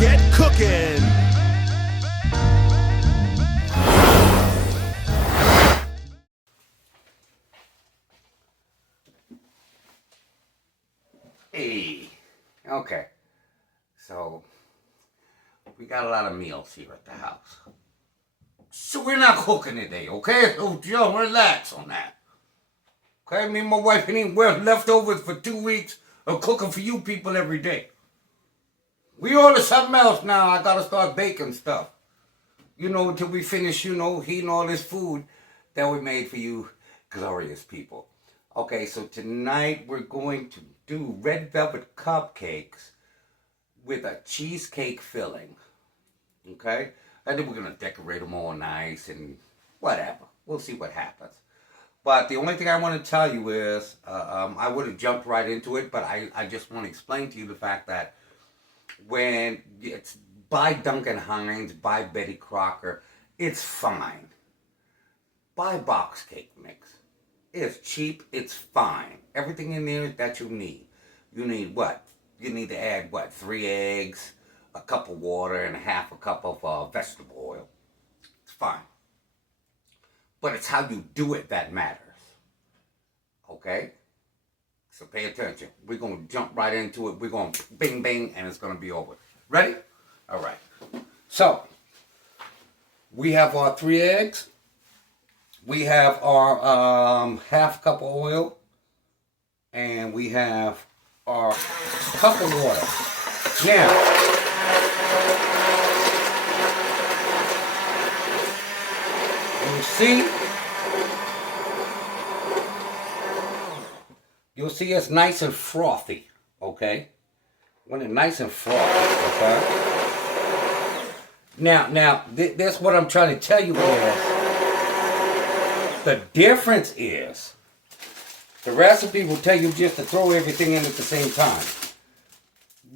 get cooking. Hey, okay, so we got a lot of meals here at the house. So we're not cooking today, okay? So Joe, relax on that. Okay, me and my wife can eat leftovers for 2 weeks of cooking for you people every day. We order something else now. I gotta start baking stuff. Until we finish, heating all this food that we made for you glorious people. Okay, so tonight we're going to do red velvet cupcakes with a cheesecake filling. Okay? And then we're going to decorate them all nice and whatever. We'll see what happens. But the only thing I want to tell you is, I would have jumped right into it, but I just want to explain to you the fact that when it's by Duncan Hines, by Betty Crocker, it's fine. Buy box cake mix. It's cheap, it's fine. Everything in there that you need. You need what? You need to add what? 3 eggs, a cup of water, and half a cup of vegetable oil. It's fine. But it's how you do it that matters. Okay? So pay attention. We're going to jump right into it. We're going to bing, bing, and it's going to be over. Ready? All right. So, we have our 3 eggs. We have our half cup of oil. And we have our cup of water. Now, you'll see it's nice and frothy, okay? When it's nice and frothy, okay? Now, this what I'm trying to tell you is, the difference is, the recipe will tell you just to throw everything in at the same time.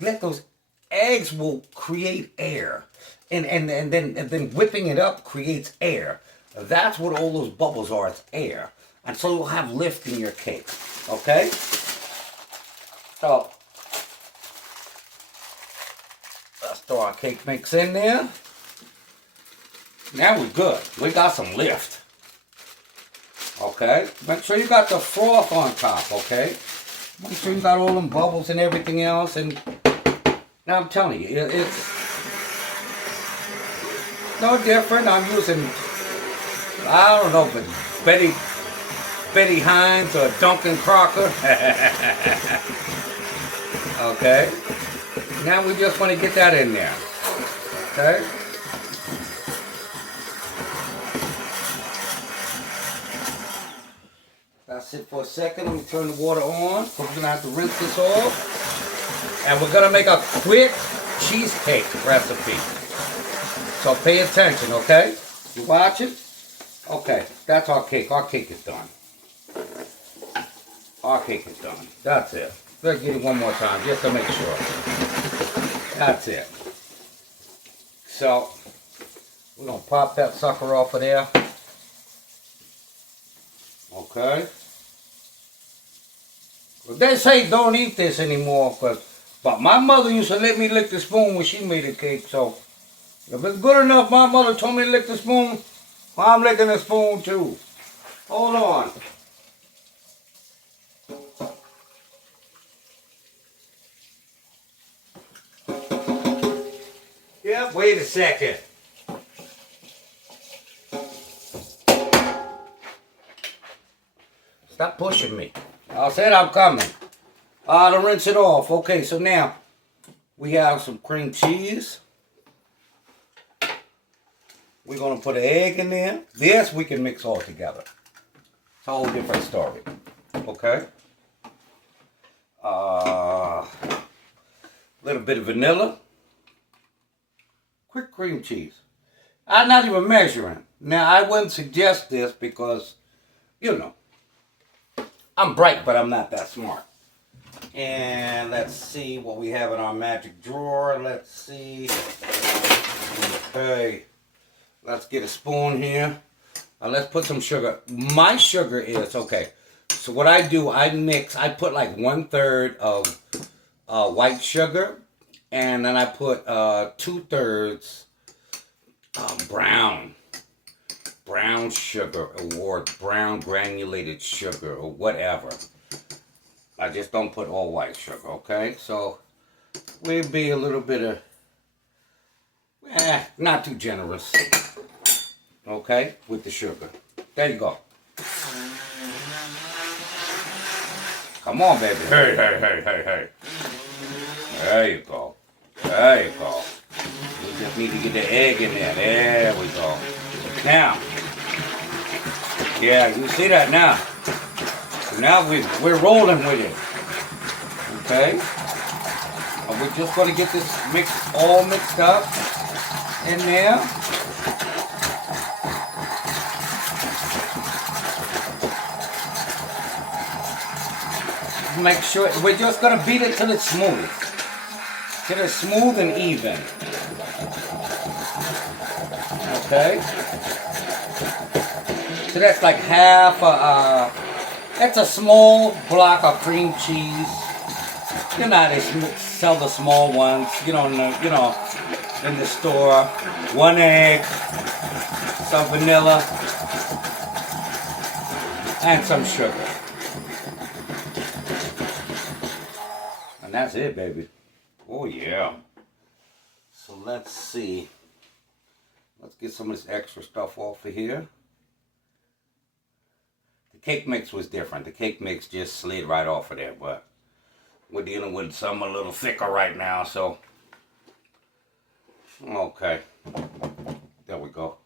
Let those eggs will create air. And then whipping it up creates air. That's what all those bubbles are, it's air. And so you'll have lift in your cake. Okay? So, let's throw our cake mix in there. Now we're good. We got some lift. Okay? Make sure you got the froth on top, okay? Make sure you got all them bubbles and everything else. And now I'm telling you, it's no different. I'm using, I don't know, but Betty Hines or Duncan Crocker. Okay? Now we just want to get that in there. Okay? That's it for a second. Let me turn the water on. We're going to have to rinse this off. And we're going to make a quick cheesecake recipe. So pay attention, okay? You watching? Okay, that's our cake. Our cake is done. Our cake is done. That's it. Let's get it one more time just to make sure. That's it. So, we're going to pop that sucker off of there. Okay. Well, they say don't eat this anymore, but my mother used to let me lick the spoon when she made a cake, so if it's good enough, my mother told me to lick the spoon, I'm licking the spoon too. Hold on. Yeah, wait a second. Stop pushing me. I said I'm coming. To rinse it off. Okay, so now we have some cream cheese. We're going to put an egg in there. This we can mix all together. It's a whole different story. Okay? Little bit of vanilla. Quick cream cheese. I'm not even measuring. Now, I wouldn't suggest this because, I'm bright, but I'm not that smart. And let's see what we have in our magic drawer. Let's see. Okay. Let's get a spoon here. Let's put some sugar. My sugar is, okay. So what I do, I put like 1/3 of white sugar And then I put 2/3 brown sugar or brown granulated sugar or whatever. I just don't put all white sugar, okay? So we'll be a little bit of, not too generous, okay, with the sugar. There you go. Come on, baby. Hey, hey, hey, hey, hey. There you go. There you go. We just need to get the egg in there. There we go. Now, yeah, you see that now. So now we're rolling with it. Okay? And we're just going to get this all mixed up in there. Make sure, we're just going to beat it till it's smooth. Till it's smooth and even. Okay? So that's like half that's a small block of cream cheese. You know how they sell the small ones, in the store. 1 egg, some vanilla, and some sugar. And that's it, baby. Oh, yeah. So let's see. Let's get some of this extra stuff off of here. The cake mix was different. The cake mix just slid right off of there, but we're dealing with something a little thicker right now, so. Okay. There we go.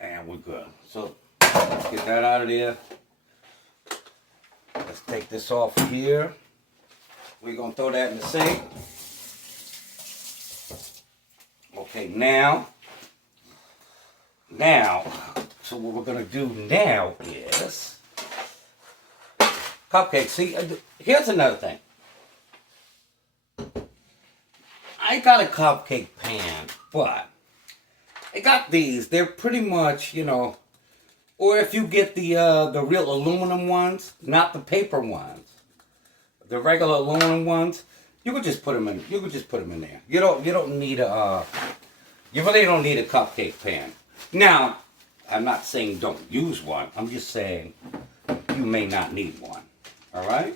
And we're good. So let's get that out of there. Let's take this off of here. We're going to throw that in the sink. Okay, now, so what we're going to do now is cupcakes. See, here's another thing. I got a cupcake pan, but I got these. They're pretty much, or if you get the real aluminum ones, not the paper ones. The regular aluminum ones, you could just put them in. You could just put them in there. You don't need you really don't need a cupcake pan. Now, I'm not saying don't use one. I'm just saying you may not need one. All right? In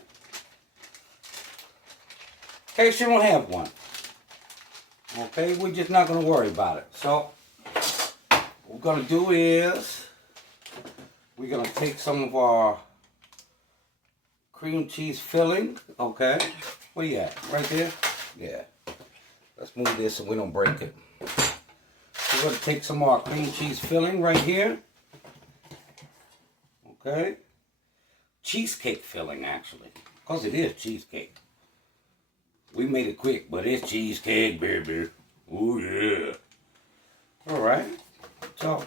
case you don't have one. Okay, we're just not going to worry about it. So, what we're going to do is we're going to take some of our cream cheese filling, okay? Where you at? Right there? Yeah. Let's move this so we don't break it. We're going to take some of our cream cheese filling right here. Okay? Cheesecake filling, actually. Because it is cheesecake. We made it quick, but it's cheesecake, baby. Oh, yeah. Alright. So,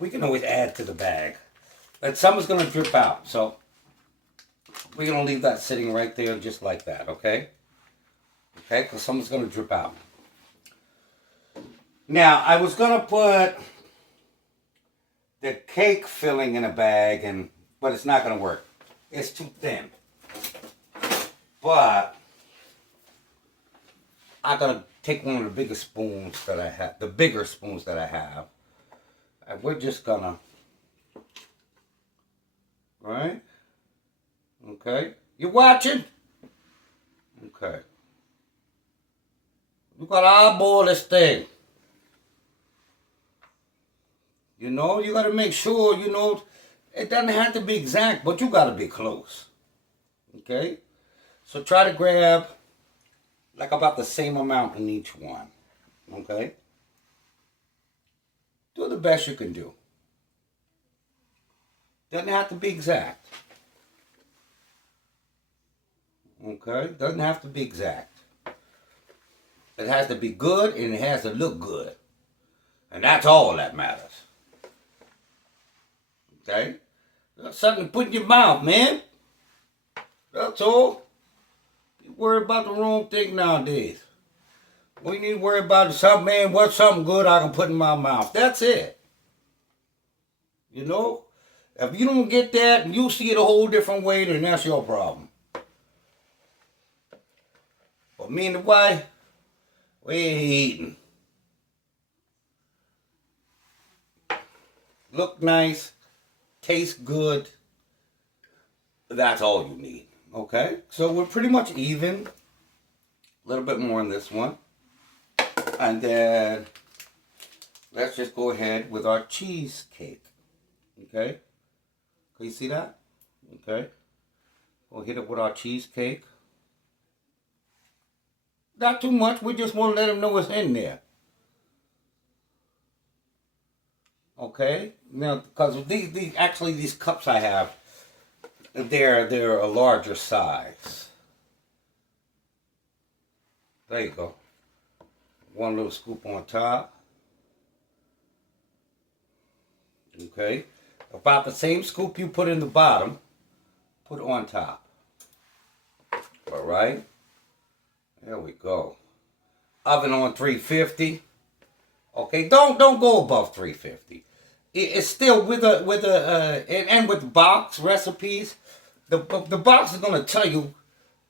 we can always add to the bag. And some is going to drip out, so we're going to leave that sitting right there just like that, okay? Okay, because someone's going to drip out. Now, I was going to put the cake filling in a bag, but it's not going to work. It's too thin. But I'm going to take one of the bigger spoons that I have, the bigger spoons that I have, and we're just going to, right? Okay. You watching? Okay. You got to eyeball this thing. You got to make sure, it doesn't have to be exact, but you got to be close. Okay? So try to grab like about the same amount in each one. Okay? Do the best you can do. Doesn't have to be exact. Okay? Doesn't have to be exact. It has to be good and it has to look good. And that's all that matters. Okay? That's something to put in your mouth, man. That's all. You worry about the wrong thing nowadays. What you need to worry about is something, man, what's something good I can put in my mouth. That's it. If you don't get that and you see it a whole different way, then that's your problem. But me and the wife, we ain't eating. Look nice, taste good. That's all you need. Okay? So we're pretty much even. A little bit more in this one. And then let's just go ahead with our cheesecake. Okay? Can you see that? Okay. We'll hit it with our cheesecake. Not too much. We just want to let them know what's in there. Okay? Now, because these cups I have, they're a larger size. There you go. One little scoop on top. Okay. About the same scoop you put in the bottom, put on top. All right. There we go. Oven on 350. Okay. Don't go above 350. It's still with and with box recipes. The box is gonna tell you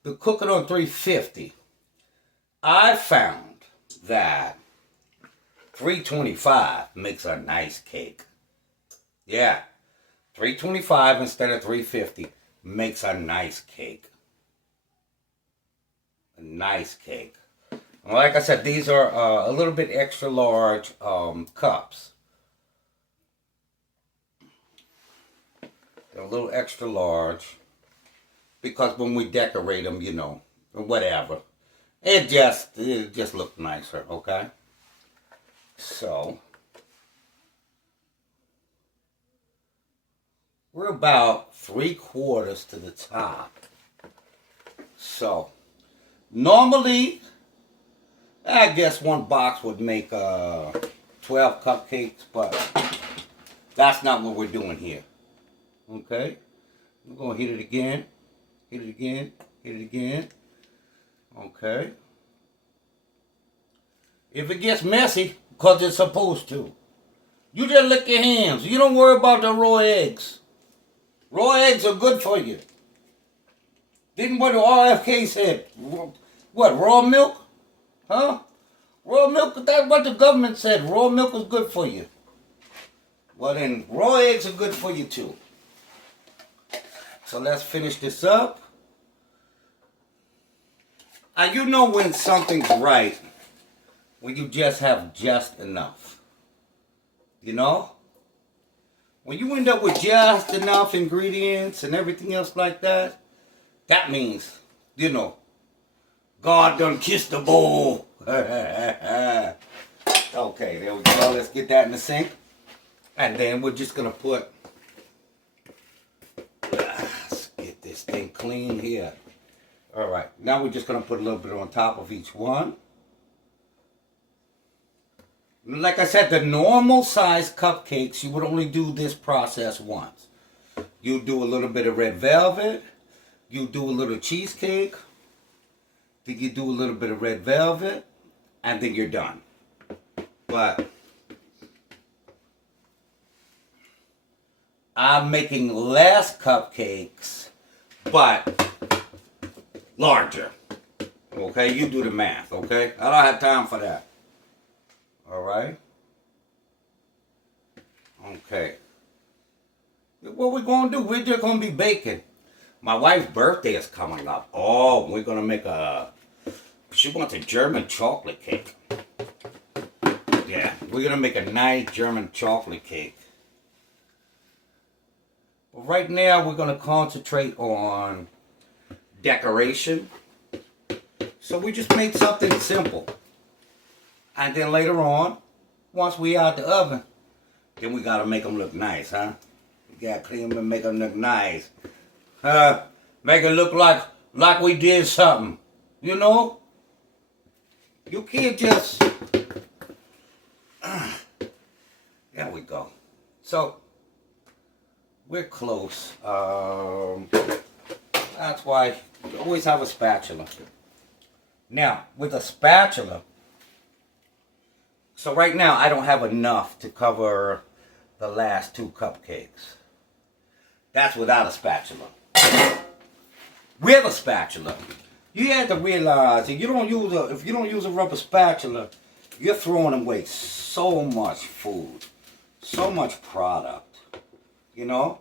to cook it on 350. I found that 325 makes a nice cake. Yeah, 325 instead of 350 makes a nice cake. A nice cake. And like I said, these are a little bit extra large cups. They're a little extra large because when we decorate them, you know, or whatever, it just looked nicer. Okay, so we're about 3/4 to the top. So normally, I guess one box would make 12 cupcakes, but that's not what we're doing here. Okay, we're gonna hit it again, hit it again, hit it again. Okay. If it gets messy, because it's supposed to, you just lick your hands. You don't worry about the raw eggs. Raw eggs are good for you. Didn't what the RFK said? What, raw milk? Huh? Raw milk, that's what the government said. Raw milk is good for you. Well then, raw eggs are good for you too. So let's finish this up. And you know when something's right, when you just have just enough. You know? When you end up with just enough ingredients and everything else like that, that means, you know, God done kissed the bowl. Okay, there we go. Let's get that in the sink. And then we're just going to put, let's get this thing clean here. All right, now we're just going to put a little bit on top of each one. Like I said, the normal size cupcakes, you would only do this process once. You do a little bit of red velvet. You do a little cheesecake. Then you do a little bit of red velvet. And then you're done. But I'm making less cupcakes, but larger. Okay, you do the math, okay? I don't have time for that. Alright? Okay. What we're going to do, we're just going to be baking. My wife's birthday is coming up. Oh, we're going to make she wants a German chocolate cake. Yeah, we're going to make a nice German chocolate cake. But right now, we're going to concentrate on decoration. So we just make something simple. And then later on, once we out the oven, then we got to make them look nice, huh? We got to clean them and make them look nice. Make it look like we did something. You know? You can't just... there we go. So, we're close. That's why you always have a spatula. Now, with a spatula, so right now I don't have enough to cover the last 2 cupcakes. That's without a spatula. With a spatula, You have to realize if you don't use a rubber spatula, you're throwing away so much food, so much product. You know?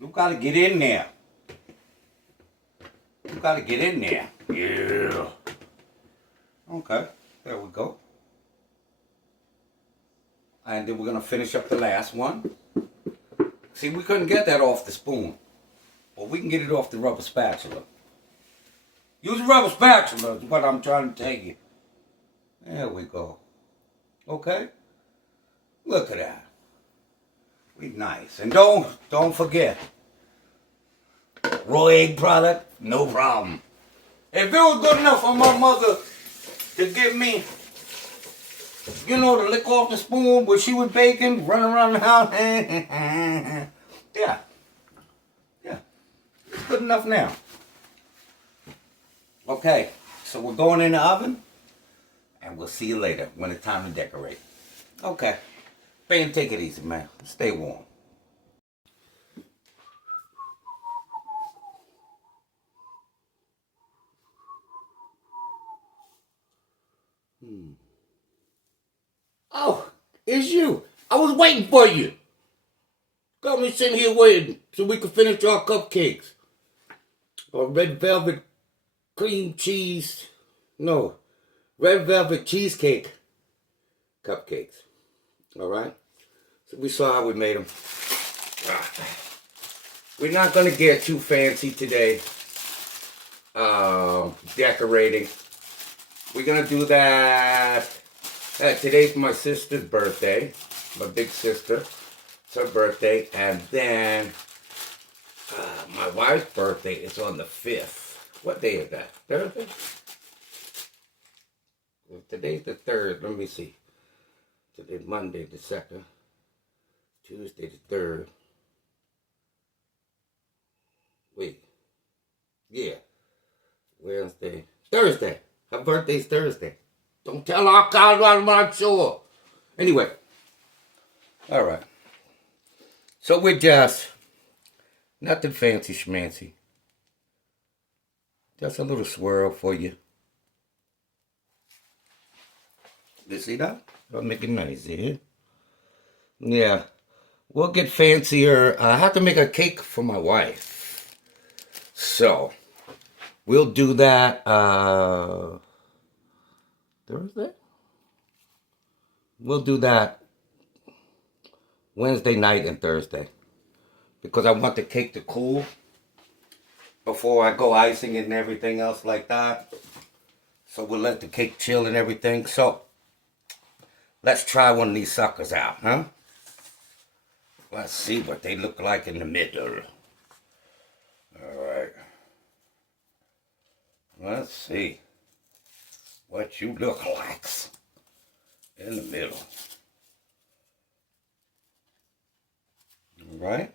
You gotta get in there. You gotta get in there. Yeah. Okay, there we go. And then we're gonna finish up the last one. See, we couldn't get that off the spoon. But we can get it off the rubber spatula. Use a rubber spatula is what I'm trying to tell you. There we go. Okay? Look at that. We nice. And don't forget. Raw egg product, no problem. If it was good enough for my mother to give me, you know, to lick off the spoon when she was baking, running around the house. Yeah. Yeah. It's good enough now. Okay, so we're going in the oven, and we'll see you later when it's time to decorate. Okay. Ben, take it easy, man. Stay warm. Oh, it's you. I was waiting for you. Got me sitting here waiting so we could finish our cupcakes. Or red velvet cream cheese. No, red velvet cheesecake cupcakes. All right? So we saw how we made them. We're not going to get too fancy today. Decorating. We're going to do that. Today's my sister's birthday. My big sister. It's her birthday. And then my wife's birthday is on the 5th. What day is that? Thursday? Today's the 3rd. Let me see. Today's Monday the 2nd. Tuesday the 3rd. Wait. Yeah. Wednesday. Thursday. Her birthday's Thursday. Don't tell her I'm not sure. Anyway. All right. So we're just nothing fancy schmancy. Just a little swirl for you. You see that? I'll make it nice, eh? Yeah. We'll get fancier. I have to make a cake for my wife. So, we'll do that Thursday? We'll do that Wednesday night and Thursday. Because I want the cake to cool before I go icing it and everything else like that. So we'll let the cake chill and everything. So, let's try one of these suckers out, huh? Let's see what they look like in the middle. Alright. Let's see what you look like in the middle. Alright.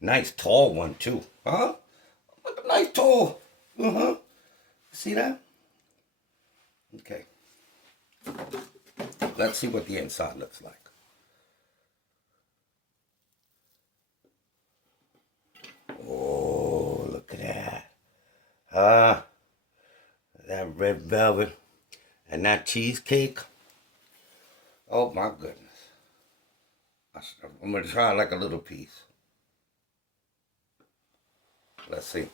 Nice tall one too. Huh? Look, a nice tall. Uh-huh. See that? Okay. Let's see what the inside looks like. Oh, look at that. That red velvet and that cheesecake. Oh my goodness. I'm going to try like a little piece. Let's see.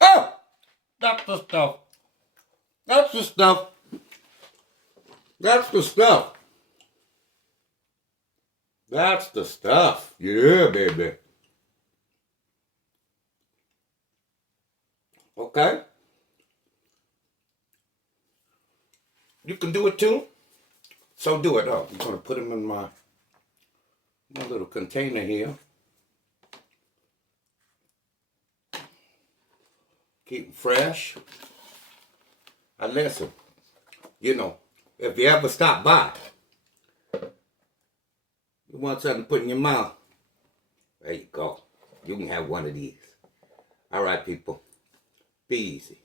Oh! That's the stuff. That's the stuff. That's the stuff. That's the stuff. Yeah, baby. Okay. You can do it too. So do it. Oh, I'm going to put them in my little container here. Keep them fresh. And listen, you know, if you ever stop by, you want something to put in your mouth, there you go. You can have one of these. All right, people. Be easy.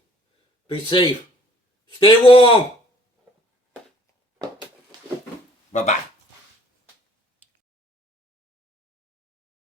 Be safe. Stay warm. Bye-bye.